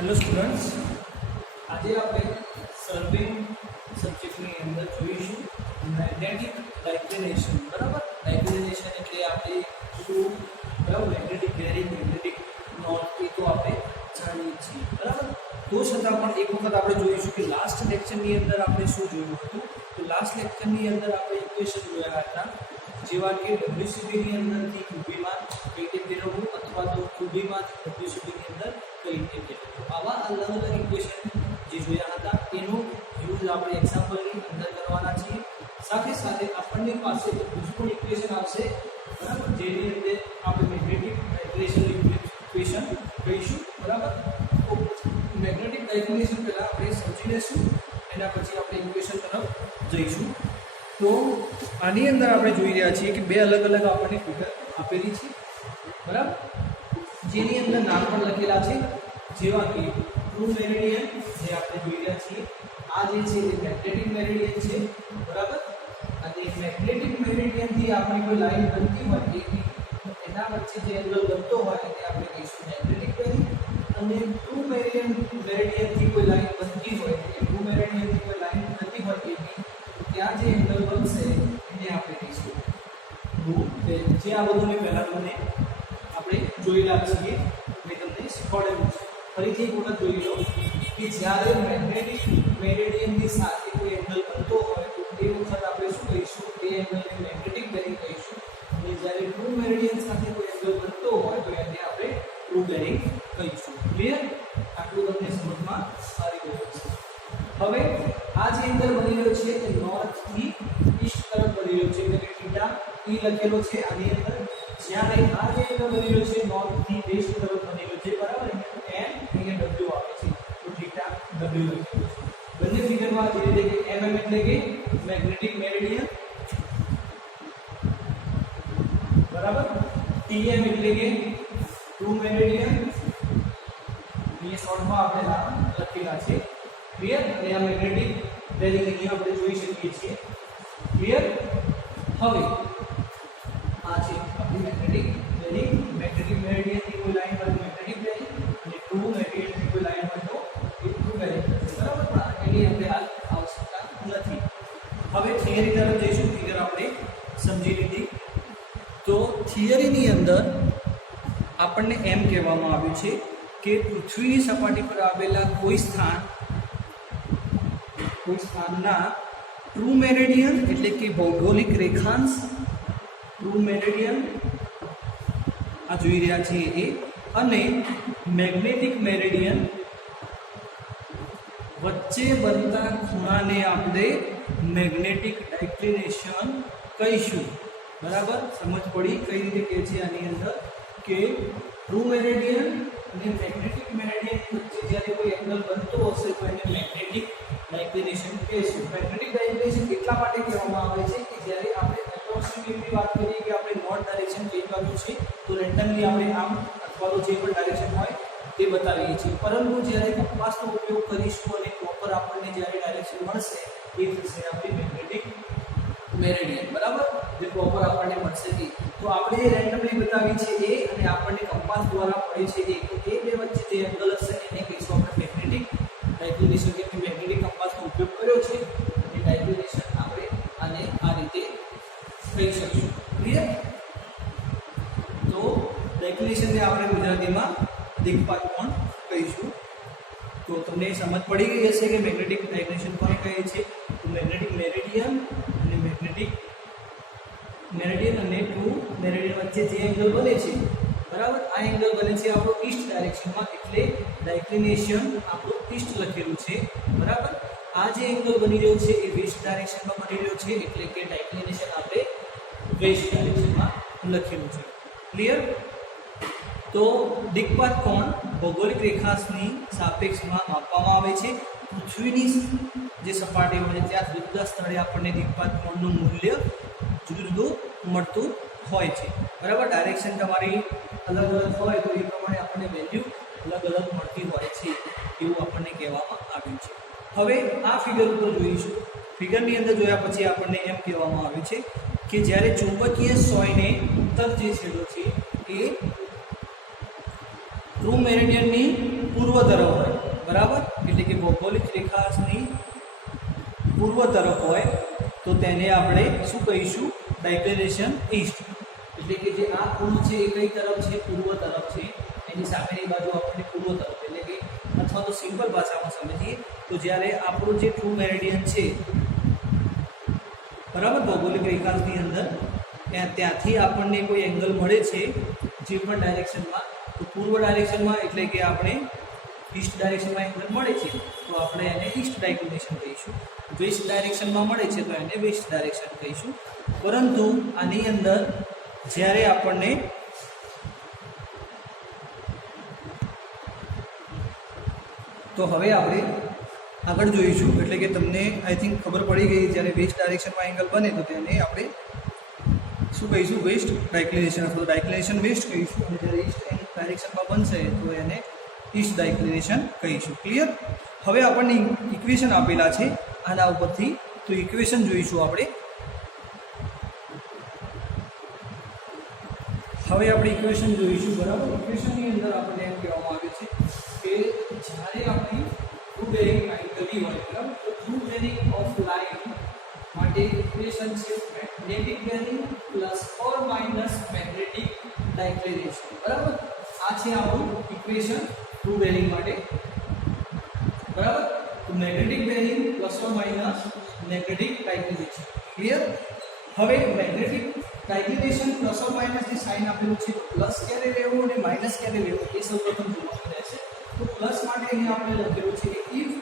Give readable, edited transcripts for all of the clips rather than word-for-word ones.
Hello students, आज आप serving सब्जेक्टની અંદર જોઈશું મેગ્નેટિક ડાયક્લિનેશન. બરાબર, ડાયક્લિનેશન એટલે આપણે શું બરાબર મેગ્નેટિક બેરિંગ, મેગ્નેટિક નોટ એ તો આપણે જાણીએ છીએ. બરાબર, તો છતાં પણ એક વખત આપણે જોઈશું કે લાસ્ટ લેક્ચરની અંદર આપણે શું જોયું હતું. તો લાસ્ટ લેક્ચરની અંદર આપણે ઇક્વેશન જોયા હતા, જેવા કે ડબ્લ્યુસીબીની અંદરથી ક્યુબીમાં કઈ રીતે ફેરવવું અથવા તો ક્યુબીમાંથી ડબ્લ્યુસીબીની અંદર કઈ રીતે ફેરવવું. આવા અલગ અલગ ઇક્વેશન જે જોયા હતા એનો યુઝ આપણે એક્ઝામ્પલની અંદર કરવાના છીએ. સાથે સાથે આપણની પાસે બીજું પણ ઇક્વેશન આવશે, બરાબર, જેની અંદર આપણે મેગ્નેટિક ડાયક્લિનેશન ઇક્વેશન કહીશું. બરાબર, તો મેગ્નેટિક ડાયક્લિનેશન પહેલાં આપણે સમજી લઈશું, એના પછી આપણે ઇક્વેશન તરફ જઈશું. તો આની અંદર આપણે જોઈ રહ્યા છીએ કે બે અલગ અલગ આપણને ફિગર આપેલી છે. બરાબર, જેની અંદર નામ પણ લખેલા છે, જેવા કે ટ્રુ મેરિડિયન જે આપણે જોઈ રહ્યા છીએ. આ જે છે એ મેગ્નેટિક મેરિડિયન છે. બરાબર, અને મેગ્નેટિક મેરિડિયનથી આપણી કોઈ લાઈન બનતી હોય એના વચ્ચે જે એંગલ બનતો હોય એને આપણે કહીશું મેગ્નેટિક બેરિંગ. અને ટ્રુ મેરિડિયનથી કોઈ લાઈન બનતી હોય, ટ્રુ મેરિડિયનથી કોઈ લાઈન બનતી હોય ત્યાં જે એંગલ બનશે એને આપણે કહીશું ટ્રુ બેરિંગ. જે આ બધું મેં પહેલાં તમને આપણે જોયેલા છીએ, મેં તમને શીખવાડેલું છે. ફરીથી એક વખત જોઈ લો કે જ્યારે મેગ્નેટિક મેરિડિયનની સાથે કોઈ એંગલ બનતો હોય તો તે વખત આપણે શું કહીશું, એ એંગલને મેગ્નેટિક બેરિંગ કહીશું. અને જ્યારે ટ્રુ મેરિડિયન સાથે કોઈ એંગલ બનતો હોય તો એને આપણે ટ્રુ બેરિંગ કહીશું. ક્લિયર? આટલું તમને સમજમાં આવી ગયું છે. હવે આ જે એંગલ બની રહ્યો છે એ નોર્થથી ઈસ્ટ તરફ બની રહ્યો છે, એટલે કે થીટા ઈ લખેલો છે આની અંદર. જ્યારે આ જે એંગલ બની રહ્યો છે નોર્થથી વેસ્ટ તરફ બની રહ્યો છે. બરાબર, અહીંયા n અહીંયા w આવે છે, તો થીટા w લખેલો છે. બંને ફિગરમાં જે રીતે કે mm એટલે કે મેગ્નેટિક મેરિડિયન, બરાબર, tm એટલે કે ટ્રુ મેરિડિયન, એ શોર્ટમાં આપણે નામ લખેલા છે. ક્લિયર? અને આ મેગ્નેટિક બેરિંગ અહીંયા આપણે જોઈ શકીએ છીએ. ક્લિયર? હવે આ છે આપણી મેગ્નેટિક બેરિંગ. મેગ્નેટિક મેરિડિયનથી કોઈ લાઈન હોય તો મેગ્નેટિક બેરિંગ, અને ટ્રુ મેરિડિયનથી કોઈ લાઈન હોય તો એ ટ્રુ બેરિંગ થશે. બરાબર, પણ એની આપણે હાલ આવશ્યકતા નથી. હવે થિયરી તરફ જઈશું. ફિગર આપણે સમજી લીધી. તો થિયરીની અંદર આપણને એમ કહેવામાં આવ્યું છે કે પૃથ્વીની સપાટી પર આવેલા કોઈ સ્થાનના ટ્રુ મેરિડિયન એટલે કે ભૌગોલિક રેખાંશ, ટ્રુ મેરિડિયન આ જોઈ રહ્યા છીએ એ, અને મેગ્નેટિક મેરિડિયન વચ્ચે બનતા ખૂણાને આપણે મેગ્નેટિક ડાયક્લિનેશન કહીશું. બરાબર, સમજ પડી કઈ રીતે કહે છે આની અંદર કે ટ્રુ મેરિડિયન અને મેગ્નેટિક મેરિડિયન વચ્ચે જ્યારે કોઈ એંગલ બનતો હશે તો એને મેગ્નેટિક ડાયક્લિનેશન કહીશું. મેગ્નેટિક ડાયક્લિનેશન એટલા માટે કહેવામાં આવે છે કે જ્યારે આપણે એપ્રોક્સિમેટલી વાત કરીએ કે આપણે નોર્થ ડાયરેક્શન કઈ બાજુ છે તો રેન્ડમલી આપણે આમ અથવા તો જે પણ ડાયરેક્શન હોય તે બતાવીએ છીએ. પરંતુ જ્યારે કંપાસનો ઉપયોગ કરીશું અને પ્રોપર આપણને જ્યારે ડાયરેક્શન મળશે એ થશે આપણી મેગ્નેટિક મેરિડિયન. બરાબર, જે પ્રોપર આપણને મળશે તે. તો આપણે જે રેન્ડમલી બતાવી છે એ અને આપણને કંપાસ દ્વારા મળે છે એ, તો એ બે વચ્ચે જે એંગલ હશે એને કહીશું આપણે મેગ્નેટિક ડાયક્લિનેશન. કે મેગ્નેટિક કંપાસનો ઉપયોગ કર્યો છે અને ડાયક્લિનેશન આપણે આને આ રીતે કહી શકીશું. ક્લિયર? તો ડાયક્લિનેશનને આપણે ગુજરાતીમાં દિક્પાત કોણ કહીશું. તો તમને સમજ પડી ગઈ હશે કે મેગ્નેટિક ડાયક્લિનેશન કોને કહે છે. તો મેગ્નેટિક મેરિડિયન અને ટ્રુ મેરિડિયન વચ્ચે જે એંગલ બને છે, બરાબર, આ એંગલ બને છે આપણો ઈસ્ટ ડાયરેક્શનમાં, એટલે ડાયક્લિનેશન આપણું ઈસ્ટ લખેલું છે. બરાબર, આ જે એંગલ બની રહ્યો છે એ વેસ્ટ ડાયરેક્શનમાં બની રહ્યો છે, એટલે કે ડાયક્લિનેશન આપણે વેસ્ટ ડાયરેક્શનમાં લખેલું છે. ક્લિયર? તો દિક્પાત કોણ ભૌગોલિક રેખાંશની સાપેક્ષમાં માપવામાં આવે છે. પૃથ્વીની જે સપાટી હોય છે ત્યાં જુદા જુદા સ્થળે આપણને દિક્પાત કોણનું મૂલ્ય જુદું જુદું મળતું હોય છે. બરાબર, ડાયરેક્શન તમારી અલગ અલગ હોય તો એ પ્રમાણે આપણને વેલ્યુ અલગ અલગ મળતી હોય છે એવું આપણને કહેવામાં આવ્યું છે. હવે આ ફિગર ઉપર જોઈશું. ફિગરની અંદર જોયા પછી આપણને એમ કહેવામાં આવ્યું છે કે જ્યારે ચુંબકીય સોયને ઉત્તર જે છેડો છે એ ટ્રુ મેરિડિયનની પૂર્વ તરફ હોય, ભૌગોલિક રેખાની પૂર્વ તરફ હોય તો તેને આપણે શું કહીશું? ડાયક્લિનેશન ઈસ્ટ. એટલે કે જે આ ખૂણો છે એ કઈ તરફ છે? પૂર્વ તરફ છે. એની સામેની બાજુ આપણને પૂર્વ તરફ, એટલે કે અથવા તો સિમ્પલ ભાષામાં સમજીએ તો જ્યારે આપણું જે ટ્રુ મેરિડિયન છે બરાબર ભૌગોલિક રેખાની અંદર ત્યાંથી આપણને કોઈ એંગલ મળે છે જે પણ ડાયરેક્શનમાં, તો પૂર્વ ડાયરેક્શનમાં એટલે કે આપણે ઈસ્ટ ડાયરેક્શનમાં એંગલ મળે છે તો આપણે એને ઈસ્ટ ડાયક્લિનેશન કહીશું. વેસ્ટ ડાયરેક્શનમાં મળે છે તો એને વેસ્ટ ડાયરેક્શન કહીશું. પરંતુ આની અંદર જ્યારે આપણને તો હવે આપણે આગળ જોઈશું, એટલે કે તમને આઈ થિંક ખબર પડી ગઈ, જ્યારે વેસ્ટ ડાયરેક્શનમાં એંગલ બને તો તેને આપણે શું કહીશું? વેસ્ટ ડાયક્લિનેશન અથવા ડાયક્લિનેશન વેસ્ટ કહીશું. અને જ્યારે ઈસ્ટ ડાયરેક્શનમાં બનશે તો એને ઈસ્ટ ડાયક્લિનેશન કહીશું. ક્લિયર? હવે આપણને ઇક્વેશન આપેલા છે આના ઉપરથી, તો ઇક્વેશન જોઈશું આપણે. હવે આપણે ઇક્વેશન જોઈશું, બરાબર. ઇક્વેશનની અંદર આપણને એમ કહેવામાં આવે છે કે જ્યારે આપણે ટ્રુ બેરિંગ ફાઇન્ડ કરવી હોય, બરાબર, તો ટ્રુ બેરિંગ ઓફ લાઇન માટે ઇક્વેશન છે magnetic bearing plus or minus magnetic declination, બરાબર. આ છે આપણું ઇક્વેશન ટ્રુ બેરિંગ માટે, બરાબર. તો magnetic bearing plus or minus magnetic declination. Clear? હવે magnetic declination plus or minus જે સાઇન આપેલું છે તો પ્લસ ક્યારે લેવું અને માઇનસ ક્યારે લેવું એ સૌપ્રથમ જોવાનું રહેશે. તો પ્લસ માટે અહીં આપણે લખેલું છે કે if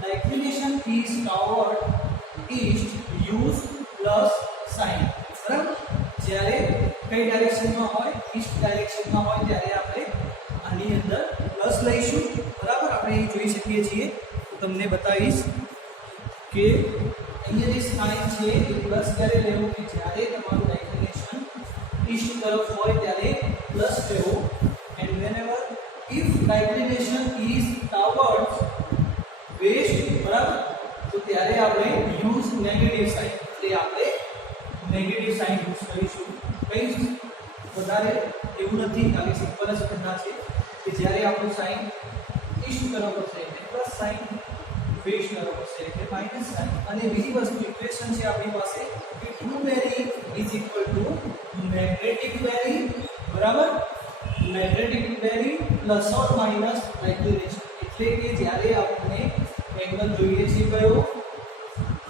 declination is toward east use plus sign, બરાબર. જ્યારે કઈ ડાયરેક્શનમાં હોય? ઈસ્ટ ડાયરેક્શનમાં હોય ત્યારે આપણે આની અંદર પ્લસ લઈશું, બરાબર. આપણે અહીં જોઈ શકીએ છીએ, તો તમને બતાવીશ કે અહીંયા જે સાઇન છે એ પ્લસ ક્યારે લેવું કે જ્યારે તમારું ડાયક્લિનેશન ઈસ્ટ તરફ હોય ત્યારે પ્લસ લેવું. And whenever if declination is towards west, બરાબર, તો ત્યારે આપણે યુઝ નેગેટિવ સાઇન, એટલે આપણે નેગેટિવ સાઇન યુઝ કરીશું. કંઈ વધારે એવું નથી, ખાલી સિમ્પલ જ ઘટના છે કે જ્યારે આપણું સાઇન ઈસ્ટ તરફ હશે એટલે પ્લસ સાઇન, વેસ્ટ તરફ હશે એટલે માઇનસ સાઇન. અને બીજી વસ્તુ ઇક્વેશન છે આપણી પાસે કે true bearing is equal to magnetic bearing, બરાબર, magnetic bearing plus or minus declination. એટલે કે જ્યારે આપણે એંગલ જોઈએ છે કયો,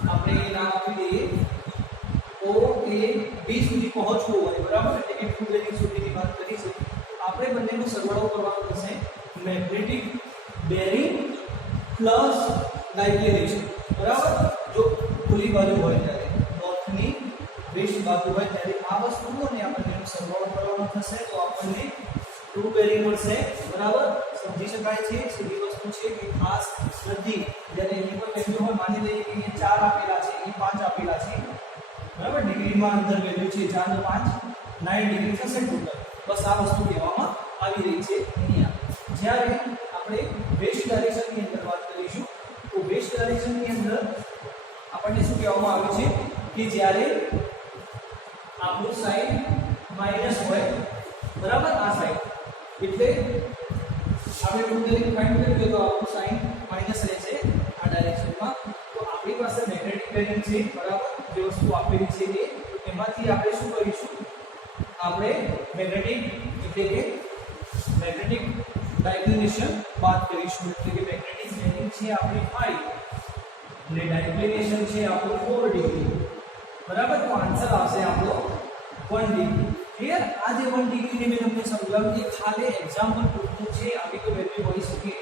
આપણે એ નામ આપી દઈએ O A B સુધી પહોંચવું હોય, બરાબર, એટલે કે ટ્રુ બેરિંગ સુધીની વાત કરી છે. આપણે બંનેનો સરવાળો કરવાનો થશે મેગ્નેટિક બેરિંગ પ્લસ ડાયક્લિનેશન, બરાબર. જો ખુલ્લી બાજુ હોય ત્યારે, નોર્થની વેસ્ટ બાજુ હોય ત્યારે આ વસ્તુનો અને આ બંનેનો સરવાળો કરવાનો થશે તો આપણને ટ્રુ બેરિંગ મળશે, બરાબર. સમજી શકાય છે. સીધી વસ્તુ છે કે ખાસ નથી. જ્યારે એની પર વેલ્યુ હોય, માની લઈએ કે અહીંયા 4 આપેલા છે, અહીં 5 આપેલા છે, બરાબર. ડિગ્રીમાં અંદર વેલ્યુ છે 4 ને 5 9 ડિગ્રી થશે ટોટલ. બસ આ વસ્તુ કહેવામાં આવી રહી છે અહીંયા. જ્યારે આપણે વેસ્ટ ડાયરેક્શનની અંદર વાત કરીશું તો વેસ્ટ ડાયરેક્શનની અંદર આપણને શું કહેવામાં આવ્યું છે કે જ્યારે આપણું સાઇન માઇનસ હોય, બરાબર, આ સાઇન એટલે આપણે ટ્રુ બેરિંગ ફાઇન્ડ કરીએ તો આપણું સાઇન માઇનસ રહેશે આ ડાયરેક્શનમાં. તો આપણી પાસે મેગ્નેટિક બેરિંગ છે, બરાબર, જે વસ્તુ આપેલી છે એ, એમાંથી આપણે શું કરીશું? આપણે મેગ્નેટિક એટલે કે મેગ્નેટિક ડાયક્લિનેશન બાદ કરીશું. એટલે કે મેગ્નેટિક બેરિંગ છે આપણી 5 અને ડાયક્લિનેશન છે આપણું 4 ડિગ્રી, બરાબર. તો આન્સર આવશે આપણો 1 ડિગ્રી. ક્લિયર? આ જે 1 ડિગ્રીને મેં તમને સમજાવ્યું કે ખાલી એક્ઝામ્પલ પૂરતું છે, આવી કોઈ વેલ્યુ હોઈ શકે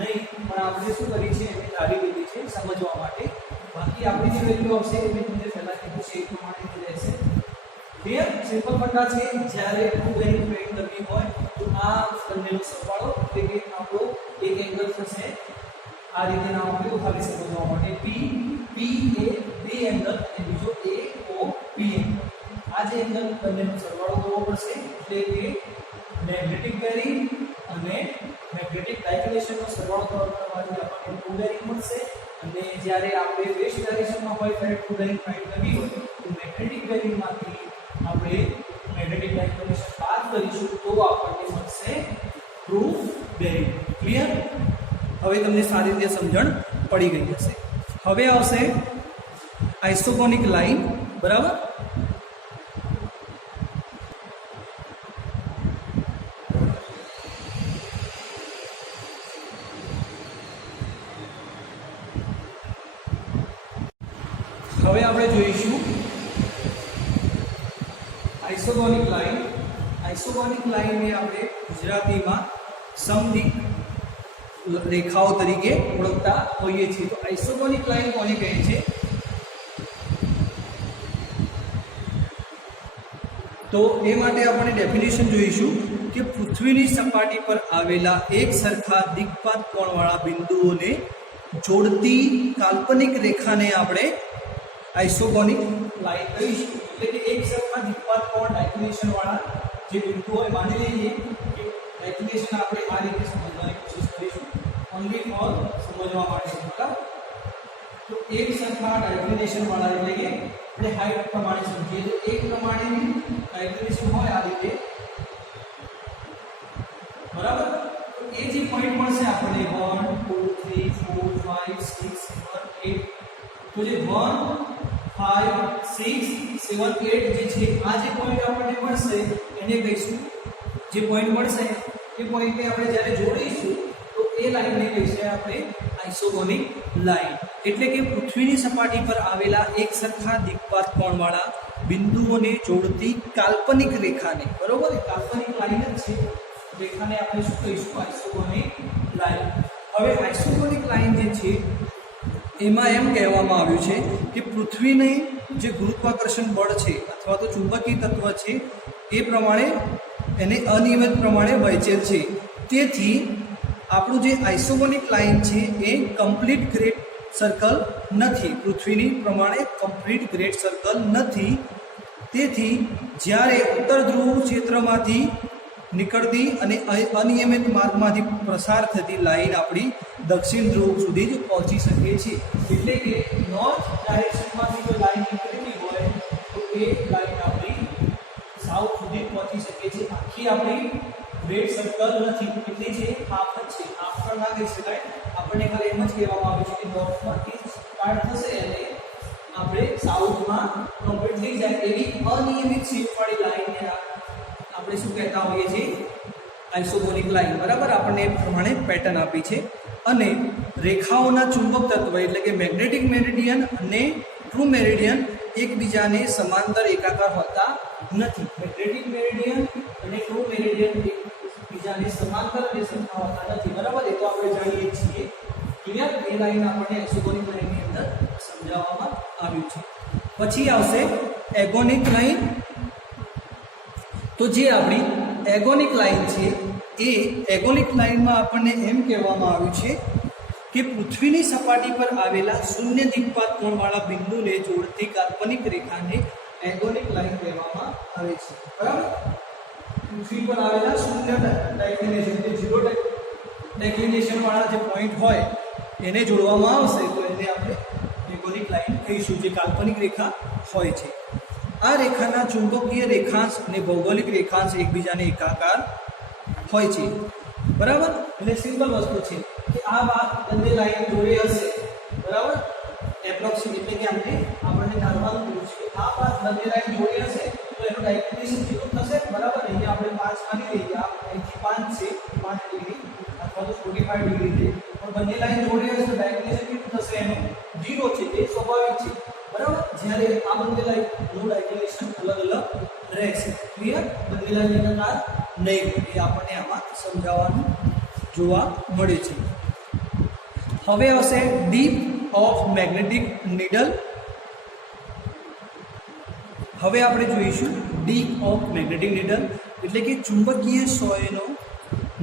નહીં, પણ આપણે શું કરી છે એને ધારી લીધી છે સમજવા માટે. બાકી આપણી જે વેલ્યુ આવશે એ મેં તમને પહેલા કીધું છે એ પ્રમાણે જ રહેશે. ક્લિયર? સિમ્પલ ફંડા છે. જ્યારે ટ્રુ બેરિંગ ફાઇન્ડ કરવી હોય તો આ બંનેનો સરવાળો એટલે કે આપણો એક એંગલ થશે આ રીતે નામ આપ્યું ખાલી સમજવા માટે P એ બે એંગલ અને બીજો A O P એંગલ. આ જે એંગલ બંનેનો સરવાળો કરવો પડશે એટલે કે મેગ્નેટિક બેરિંગ અને મેગ્નેટિક ડાયક્લિનેશનનો સરવાળો કરવાથી આપણને ટ્રુ બેરિંગ મળશે. અને જ્યારે આપણે વેસ્ટ ડાયરેક્શનમાં હોય ત્યારે ટ્રુ બેરિંગ ફાઇન્ડ કરવી હોય તો મેગ્નેટિક બેરિંગમાંથી આપણે મેગ્નેટિક ડાયક્લિનેશન બાદ કરીશું તો આપણને મળશે ટ્રુ બેરિંગ. ક્લિયર? હવે તમને સારી રીતે સમજણ પડી ગઈ હશે. હવે આવશે આઇસોગોનિક લાઈન, બરાબર. હવે આપણે જોઈશું આઇસોગોનિક લાઈન. આઇસોગોનિક લાઈનને આપણે ગુજરાતીમાં સમદિક રેખાઓ તરીકે ઓળખતા હોઈએ છીએ. તો આઇસોગોનિક લાઈન કોને કહે છે? તો એ માટે આપણે ડેફિનેશન જોઈશું કે પૃથ્વીની સપાટી પર આવેલા એક સરખા દિક્પાત કોણવાળા બિંદુઓને જોડતી કાલ્પનિક રેખાને આપણે આઇસોગોનિક લાઈન કહીશું. એટલે કે એક સરખા દિક્પાત કોણ ડાયક્લિનેશન વાળા જે બિંદુ હોય, માની લઈએ કે ડાયક્લિનેશન આપણે આ રીતે સમજવાની કોશિશ કરીશું, ઓનલી ફોર સમજવા માટે, બરાબર. તો એક સરખા ડાયક્લિનેશન વાળા એટલે કે આપણે હાઈટ પ્રમાણે સમજીએ તો એક પ્રમાણેની ડાયક્લિનેશન હોય આ રીતે, બરાબર. તો એ જે પોઈન્ટ મળશે આપણને 1 2 3 4 5 6 7 8, તો જે 1 5 6 7 8 જે છે આ જે પોઈન્ટ આપણને મળશે એને કહીશું, જે પોઈન્ટ મળશે એ પોઈન્ટને આપણે જ્યારે જોડીશું તો એ લાઈનને કહીશું આપણે આઇસોગોનિક લાઈન. એટલે કે પૃથ્વીની સપાટી પર આવેલા એક સરખા દિક્પાત કોણવાળા બિંદુઓને જોડતી કાલ્પનિક રેખાને, બરોબર, કાલ્પનિક લાઈન જ છે, રેખાને આપણે શું કહીશું? આઇસોગોનિક લાઈન. હવે આઇસોગોનિક લાઈન જે છે એમાં એમ કહેવામાં આવ્યું છે કે પૃથ્વીને જે ગુરુત્વાકર્ષણ બળ છે અથવા તો ચુંબકીય તત્વ છે એ પ્રમાણે એને અનિયમિત પ્રમાણે વહેંચેલ છે. તેથી આપણું જે આઇસોગોનિક લાઈન છે એ કમ્પ્લીટ ગ્રેટ સર્કલ નથી, પૃથ્વીની પ્રમાણે કમ્પ્લીટ ગ્રેટ સર્કલ નથી. તેથી જ્યારે ઉત્તર ધ્રુવ ક્ષેત્રમાંથી નીકળતી અને અનિયમિત માર્ગમાંથી પ્રસાર થતી લાઈન આપણી દક્ષિણ ધ્રુવ સુધી જ પહોંચી શકે છે. એટલે કે નોર્થ ડાયરેક્શનમાંથી જો લાઈન નીકળતી હોય તો એ લાઈન આપણી સાઉથ સુધી પહોંચી શકે છે. આખી આપણી ગ્રેટ સર્કલ નથી, એટલી છે હાફ જ છે, હાફ પણ ના કહી શકાય. આપણને ખાલી એમ જ કહેવામાં આવે છે કે નોર્થમાંથી સ્ટાર્ટ થશે અને આપણે સાઉથમાં કમ્પ્લીટ થઈ જાય એવી અનિયમિત શેપવાળી લાઈનને આપણે શું કહેતા હોઈએ છીએ? આઇસોગોનિક લાઈન, બરાબર. આપણને એ પ્રમાણે પેટર્ન આપી છે. અને રેખાઓના ચુંબક તત્વ એટલે કે મેગ્નેટિક મેરિડિયન અને ટ્રુ મેરિડિયન એકબીજાને સમાંતર એકાકાર હોતા નથી. મેગ્નેટિક મેરિડિયન અને ટ્રુ મેરિડિયન એકબીજાને સમાંતર અને સરખા હોતા નથી, બરાબર. એ તો આપણે જાણીએ છીએ. ક્લિયર? એ લાઈન આપણને આઇસોગોનિક લાઈનની અંદર સમજાવવામાં આવ્યું છે. પછી આવશે એગોનિક લાઈન. તો જે આપણી એગોનિક લાઈન છે એ એગોનિક લાઈનમાં આપણને એમ કહેવામાં આવ્યું છે કે પૃથ્વીની સપાટી પર આવેલા શૂન્ય દિક્પાત કોણવાળા બિંદુને જોડતી કાલ્પનિક રેખાને એગોનિક લાઈન કહેવામાં આવે છે, બરાબર. પૃથ્વી પર આવેલા શૂન્ય ડાયક્લિનેશન કે ઝીરો ડાયક્લિનેશન વાળા જે પોઈન્ટ હોય એને જોડવામાં આવશે તો એને આપણે એગોનિક લાઈન કહીશું, જે કાલ્પનિક રેખા હોય છે. આ રેખાના ચુંબકીય રેખાંશ અને ભૌગોલિક રેખાંશ એકબીજાને એકાકાર હોય છે, બરાબર. એટલે સિમ્પલ વસ્તુ છે કે આ બંને લાઈન જોડે હશે, બરાબર. એપ્રોક્સિમેટ એટલે કે આપણને ધારવાનું છે કે આ બંને લાઈન જોડે હશે તો એનું ડાયક્લિનેશન 0 થશે, બરાબર. અહીંયા આપણે 5 માની લઈએ, આ અહીંથી 5 છે, 5 ડિગ્રી અથવા તો 45 ડિગ્રી છે, પણ બંને લાઈન જોડે હશે તો ડાયક્લિનેશન કેટલું થશે? એનું 0 છે, એ સ્વાભાવિક છે, બરાબર. જ્યારે આ બંને લાઈનનું ડાયક્લિનેશન અલગ અલગ રહેશે. ક્લિયર? બંને લાઈન એકાકાર નહીં, એ આપણને આમાં સમજાવવાનું જોવા મળે છે. હવે આવશે ડીપ ઓફ મેગ્નેટિક નીડલ. હવે આપણે જોઈશું ડીપ ઓફ મેગ્નેટિક નીડલ એટલે કે ચુંબકીય સોયનો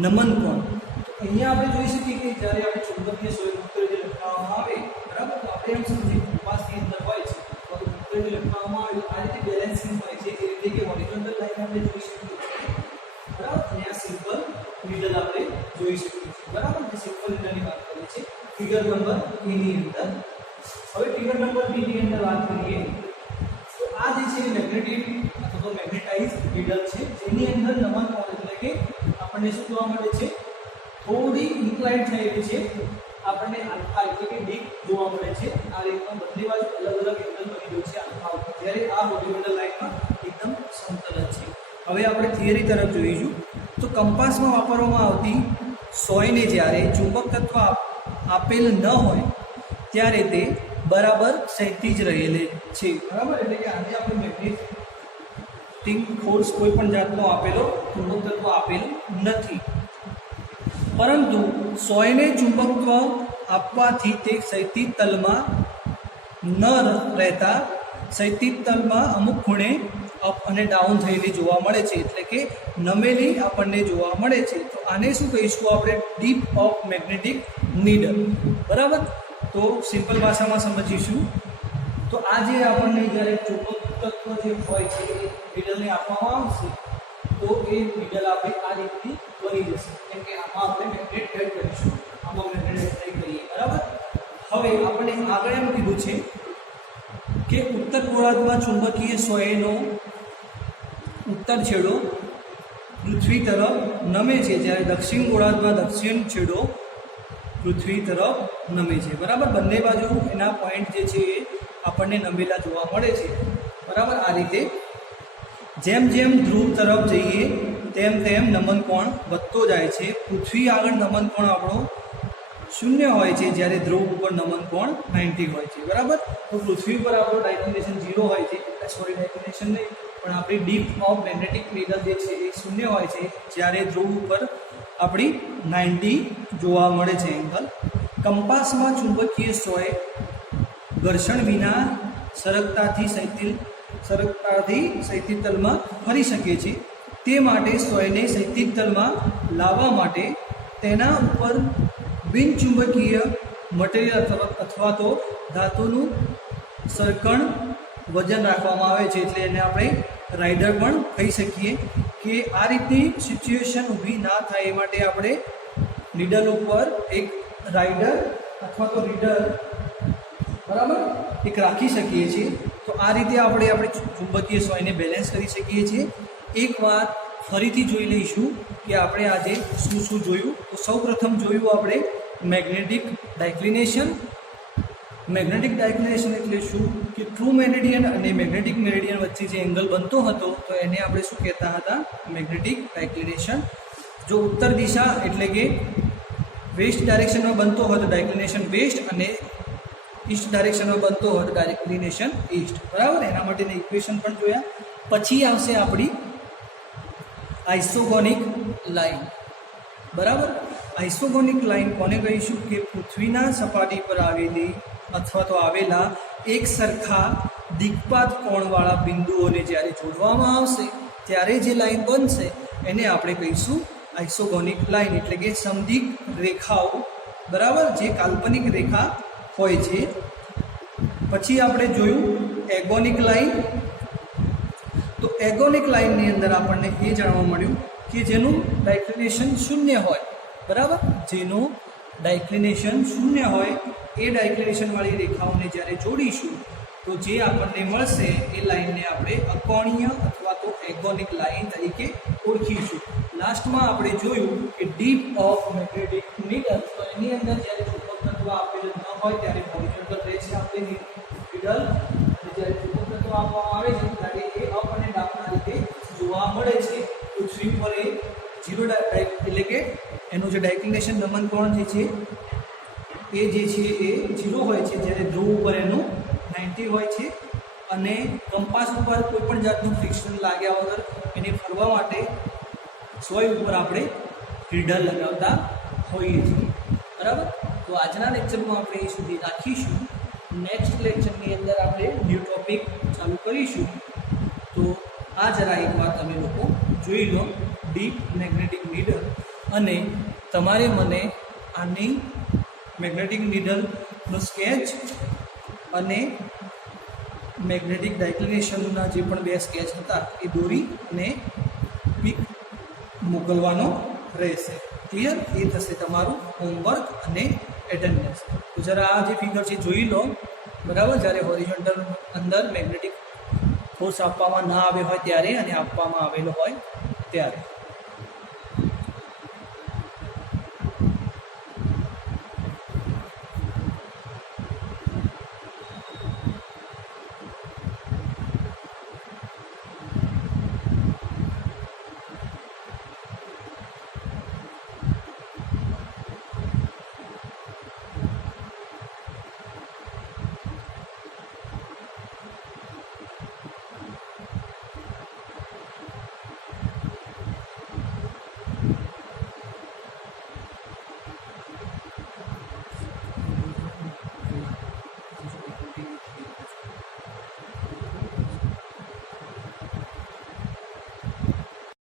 નમન કોણ. તો અહીંયા આપણે જોઈ શકીએ કે જ્યારે આપણે ચુંબકીય સોયનો જે લટકાવવામાં આવે, બરાબર, તો આપણે એમ સમજીએ કે પાસની અંદર હોય છે તો જે લટકાવવામાં આવે તો આ રીતે બેલેન્સિંગ હોય છે, એ રીતે કે હોરિઝોન્ટલ લાઈન આપણે જોઈ શકીએ છીએ, બરાબર. અને આ સિમ્પલ નીડલ આપણે જોઈ શકીએ છીએ, બરાબર. જે સિમ્પલ નીડલની વાત કરીએ છીએ ફિગર નંબર A ની અંદર. હવે ફિગર નંબર B ની અંદર વાત કરીએ તો આ જે છે મેગ્નેટિક અથવા તો મેગ્નેટાઇઝ નીડલ છે, જેની અંદર નમન કોણ એટલે કે આપણને શું જોવા મળે છે? થોડી ઇન્ક્લાઇન થયેલી છે આપણને આલ્ફા એટલે કે ડીપ જોવા મળે છે. આ રીતના બંને બાજુ અલગ અલગ એંગલ બની રહ્યો છે આલ્ફા ઉપર, જ્યારે આ હોરિઝોન્ટલ લાઈનમાં એકદમ સમતલ જ છે. હવે આપણે થિયરી તરફ જોઈશું. તો કંપાસમાં વાપરવામાં આવતી સોયને જ્યારે ચુંબક તત્વ આપેલ ન હોય ત્યારે તે બરાબર સહેતી જ રહેલી છે. બરાબર, એટલે કે આજે આપણે મેગ્નેટિક ફોર્સ કોઈ પણ જાતનો આપેલો ચુંબક તત્વ આપેલ નથી, પરંતુ સોયને ચુંબકત્વ આપવાથી તે ક્ષૈતિજ તલમાં ન રહેતા ક્ષૈતિજ તલમાં અમુક ખૂણે અપ અને ડાઉન થયેલી જોવા મળે છે, એટલે કે નમેલી આપણને જોવા મળે છે. તો આને શું કહીશું આપણે? Deep of magnetic needle. બરાબર, તો સિમ્પલ ભાષામાં સમજીશું. તો આ જે આપણને જ્યારે ચુંબક તત્વ જે હોય છે એ નીડલને આપવામાં આવશે તો એ નીડલ આપણે આ રીતની બની જશે, કેમ કે આમાં આપણે મેગ્નેટ એડ કરીશું, આમાં મેગ્નેટ એપ્લાય કરીએ. બરાબર, હવે આપણે આગળ એમ કીધું છે કે ઉત્તર ગોળાર્ધમાં ચુંબકીય સોયનો ઉત્તર છેડો પૃથ્વી તરફ નમે છે, જ્યારે દક્ષિણ ગોળાર્ધમાં દક્ષિણ છેડો પૃથ્વી તરફ નમે છે. બરાબર, બંને બાજુ એના પોઈન્ટ જે છે એ આપણને નમેલા જોવા મળે છે. બરાબર, આ રીતે જેમ જેમ ધ્રુવ તરફ જઈએ તેમ તેમ નમન કોણ વધતો જાય છે. પૃથ્વી આગળ નમન કોણ આપણો 0 હોય છે, જ્યારે ધ્રુવ ઉપર નમન કોણ 90 હોય છે. બરાબર, તો પૃથ્વી પર આપણો ડાયક્લિનેશન 0 હોય છે, સોરી ડાયક્લિનેશન નહીં પણ આપણી ડીપ ઓફ મેગ્નેટિક નીડલ જે છે એ 0 હોય છે, જ્યારે ધ્રુવ ઉપર આપણી 90 જોવા મળે છે એંગલ. કંપાસમાં ચુંબકીય સોય ઘર્ષણ વિના સરકતાથી ક્ષૈતિજ તલમાં ફરી શકે છે. તે માટે સોયને ક્ષૈતિજ તલમાં લાવવા માટે તેના ઉપર બિનચુંબકીય મટીરિયલ અથવા તો ધાતુનું સરકણ વજન રાખવામાં આવે છે, એટલે એને આપણે રાઇડર પણ કહી શકીએ. કે આ રીતની સિચ્યુએશન ઊભી ના થાય એ માટે આપણે નીડલ ઉપર એક રાઇડર અથવા તો રીડર બરાબર એક રાખી શકીએ છીએ. તો આ રીતે આપણે ચુંબકીય સોયને બેલેન્સ કરી શકીએ છીએ. એક વાત ફરીથી જોઈ લઈશું કે આપણે આજે શું શું જોયું. તો સૌપ્રથમ જોયું આપણે મેગ્નેટિક ડાયક્લિનેશન. મેગ્નેટિક ડાયક્લિનેશન એટલે શું? કે ટ્રુ મેરિડિયન અને મેગ્નેટિક મેરિડિયન વચ્ચે જે એંગલ બનતો હતો તો એને આપણે શું કહેતા હતા? મેગ્નેટિક ડાયક્લિનેશન. જો ઉત્તર દિશા એટલે કે વેસ્ટ ડાયરેક્શનમાં બનતો હોય તો ડાયક્લિનેશન વેસ્ટ, અને ઈસ્ટ ડાયરેક્શનમાં બનતો હોય તો ડાયક્લિનેશન ઈસ્ટ. બરાબર, એના માટેની ઇક્વેશન પણ જોયા. પછી આવશે આપણી આઇસોગોનિક લાઈન. બરાબર, આઇસોગોનિક લાઈન કોને કહીશું? કે પૃથ્વીના સપાટી પર આવેલી અથવા તો આવેલા એક સરખા દિગ્પાત કોણવાળા બિંદુઓને જ્યારે જોડવામાં આવશે ત્યારે જે લાઈન બનશે એને આપણે કહીશું આઇસોગોનિક લાઈન, એટલે કે સમદિગ રેખાઓ. બરાબર, જે કાલ્પનિક રેખા હોય છે. પછી આપણે જોયું એગોનિક લાઈન. તો એગોનિક લાઈનની અંદર આપણને એ જાણવા મળ્યું કે જેનું ડાયક્લિનેશન 0 હોય. બરાબર, જેનું ડાયક્લિનેશન 0 હોય એ ડાયક્લિનેશનવાળી રેખાઓને જ્યારે જોડીશું તો જે આપણને મળશે એ લાઈનને આપણે અકોણીય અથવા તો એગોનિક લાઈન તરીકે ઓળખીશું. લાસ્ટમાં આપણે જોયું કે ડીપ ઓફ મેગ્નેટિક નીડલ. તો એની અંદર જ્યારે ચુંબક તત્વ આપેલ ન હોય ત્યારે હોરિઝોન્ટલ રહે છે આપણી નીડલ, અને જ્યારે ચુંબક તત્વ આપવામાં આવે છે ત્યારે એ અપ અને ડાઉનના રીતે જોવા મળે છે. પૃથ્વી પર એ 0 એટલે કે એનું જે ડાયક્લિનેશન નમન કોણ જે છે એ 0 હોય છે, જ્યારે ધ્રુવ ઉપર એનું 90 હોય છે. અને કંપાસ ઉપર કોઈ પણ જાતનું ફ્રિક્શન લાગ્યા વગર એને ફરવા માટે સોય ઉપર આપણે રીડર લગાવતા હોઈએ છીએ. બરાબર, તો આજના લેક્ચરમાં આપણે એ સુધી રાખીશું. નેક્સ્ટ લેક્ચરની અંદર આપણે ન્યૂ ટોપિક ચાલુ કરીશું. તો આ જરા એક વાત તમે લોકો જોઈ લો, ડીપ મેગ્નેટિક નીડલ. અને તમારે મને આની મેગ્નેટિક નીડલનો સ્કેચ અને મેગ્નેટિક ડાયક્લિનેશનના જે પણ 2 સ્કેચ હતા એ દોરી અને પિક મોકલવાનો રહેશે. ક્લિયર? એ થશે તમારું હોમવર્ક અને એટેન્ડન્સ. તો જરા આ જે ફિગર છે જોઈ લો. બરાબર, જ્યારે હોરિઝોન્ટલ અંદર મેગ્નેટિક ફોર્સ આપવામાં ના આવ્યો હોય ત્યારે અને આપવામાં આવેલો હોય ત્યારે.